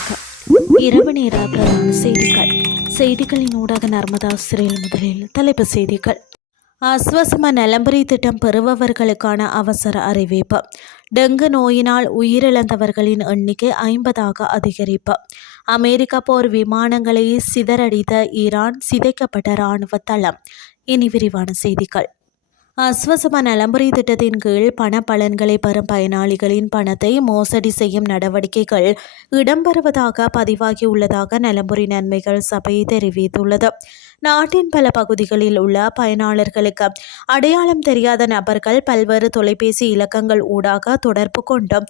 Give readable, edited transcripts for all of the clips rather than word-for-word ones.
வணக்கம். இரவு நேர பிரதான செய்திகளின் ஊடாக நர்மதா சிறையில் முதலில் தலைப்புச் செய்திகள். ஆஸ்வசம நலம்புரி திட்டம் பெறுபவர்களுக்கான அவசர அறிவிப்பு. டெங்கு நோயினால் உயிரிழந்தவர்களின் எண்ணிக்கை 50ஆக அதிகரிப்பு. அமெரிக்க போர் விமானங்களை சிதறடித்த ஈரான் சிதைக்கப்பட்ட இராணுவ தளம். இனி விரிவான செய்திகள். ஆஸ்வசம நலம்புரி திட்டத்தின் கீழ் பண பலன்களை பெறும் பயனாளிகளின் பணத்தை மோசடி செய்யும் நடவடிக்கைகள் இடம்பெறுவதாக பதிவாகியுள்ளதாக நலம்புரி நன்மைகள் சபை தெரிவித்துள்ளது. நாட்டின் பல பகுதிகளில் உள்ள பயனாளர்களுக்கு அடையாளம் தெரியாத நபர்கள் பல்வேறு தொலைபேசி இலக்கங்கள் ஊடாக தொடர்பு கொண்டு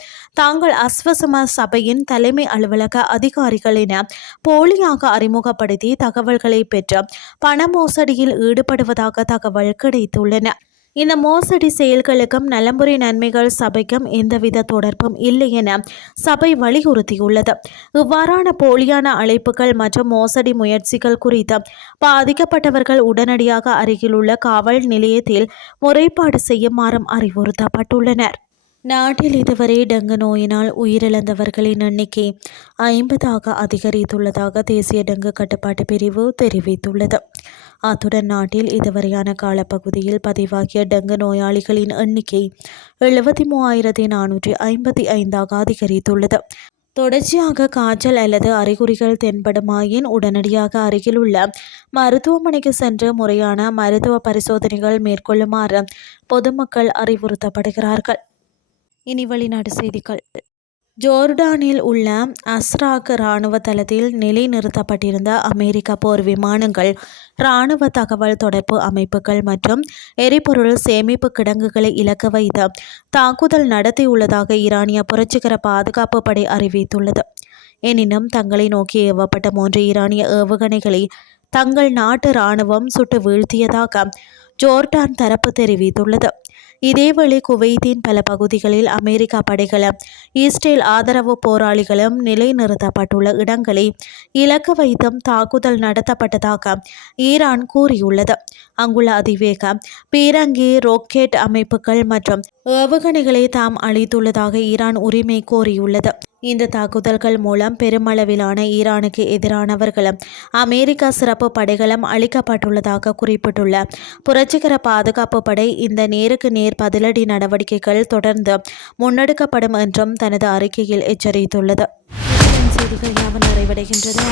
தாங்கள் ஆஸ்வசம சபையின் தலைமை அலுவலக அதிகாரிகள் என போலியாக அறிமுகப்படுத்தி தகவல்களை பெற்று பண மோசடியில் ஈடுபடுவதாக தகவல் கிடைத்துள்ளன. இந்த மோசடி செயல்களுக்கும் நலம்புரி நன்மைகள் சபைக்கும் எந்தவித தொடர்பும் இல்லை என சபை வலியுறுத்தியுள்ளது. இவ்வாறான போலியான அழைப்புகள் மற்றும் மோசடி முயற்சிகள் குறித்து பாதிக்கப்பட்டவர்கள் உடனடியாக அருகிலுள்ள காவல் நிலையத்தில் முறைப்பாடு செய்யுமாறும் அறிவுறுத்தப்பட்டுள்ளனர். நாட்டில் இதுவரை டெங்கு நோயினால் உயிரிழந்தவர்களின் எண்ணிக்கை 50ஆக அதிகரித்துள்ளதாக தேசிய டெங்கு கட்டுப்பாட்டு பிரிவு தெரிவித்துள்ளது. அத்துடன் நாட்டில் இதுவரையான காலப்பகுதியில் பதிவாகிய டெங்கு நோயாளிகளின் எண்ணிக்கை 73,455ஆக அதிகரித்துள்ளது. தொடர்ச்சியாக காய்ச்சல் அல்லது அறிகுறிகள் தென்படுமாயின் உடனடியாக அருகிலுள்ள மருத்துவமனைக்கு சென்று முறையான மருத்துவ பரிசோதனைகள் மேற்கொள்ளுமாறு பொதுமக்கள் அறிவுறுத்தப்படுகிறார்கள். இனி வெளிநாட்டு செய்திகள். ஜோர்டானில் உள்ள அஸ்ராக் இராணுவ தளத்தில் நிலைநிறுத்தப்பட்டிருந்த அமெரிக்க போர் விமானங்கள், இராணுவ தகவல் தொடர்பு அமைப்புகள் மற்றும் எரிபொருள் சேமிப்பு கிடங்குகளை இலக்கு வைத்து தாக்குதல் நடத்தியுள்ளதாக ஈரானிய புரட்சிகர பாதுகாப்பு படை அறிவித்துள்ளது. எனினும் தங்களை நோக்கி ஏவப்பட்ட 3 ஈரானிய ஏவுகணைகளை தங்கள் நாட்டு இராணுவம் சுட்டு வீழ்த்தியதாக ஜோர்டான் தரப்பு தெரிவித்துள்ளது. இதேவேளை குவைத்தின் பல பகுதிகளில் அமெரிக்க படைகளும் இஸ்ரேல் ஆதரவு போராளிகளும் நிலைநிறுத்தப்பட்டுள்ள இடங்களை இலக்கு வைத்தும் தாக்குதல் நடத்தப்பட்டதாக ஈரான் கூறியுள்ளது. அங்குள்ள அதிவேக பீரங்கி, ராக்கெட் அமைப்புகள் மற்றும் ஏவுகணைகளை தாம் அளித்துள்ளதாக ஈரான் உரிமை கோரியுள்ளது. இந்த தாக்குதல்கள் மூலம் பெருமளவிலான ஈரானுக்கு எதிரானவர்களும் அமெரிக்க சிறப்பு படைகளும் அளிக்கப்பட்டுள்ளதாக குறிப்பிட்டுள்ள புரட்சிகர பாதுகாப்பு படை இந்த நேருக்கு நேர் பதிலடி நடவடிக்கைகள் தொடர்ந்து முன்னெடுக்கப்படும் என்றும் தனது அறிக்கையில் எச்சரித்துள்ளது. செய்திகள் யாவும் நிறைவடைகின்றது.